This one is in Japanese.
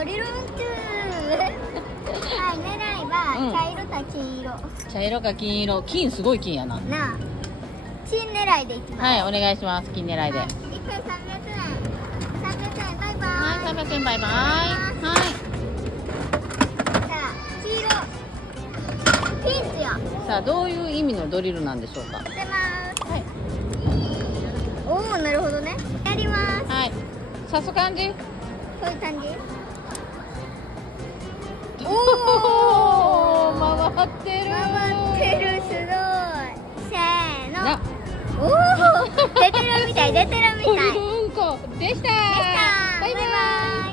ドリルンチューはい、狙いは茶色か金色。茶色か金色。金すごい金やな。なあ、金狙いでいきます。はい、お願いします。金狙いで。はい、1回300円。300円、バイバイ。はい、300円バイバイ。はい。さあ、黄色。ピンチよ。さあ、どういう意味のドリルなんでしょうか。当てます。はい。おお、なるほどね。やります。はい。刺す感じ。こういう感じ。おお、回ってる。回ってる、すごい。せーの。な。おお、出てるみたい、出てるみたい。うんこでした。でした。バイバイ。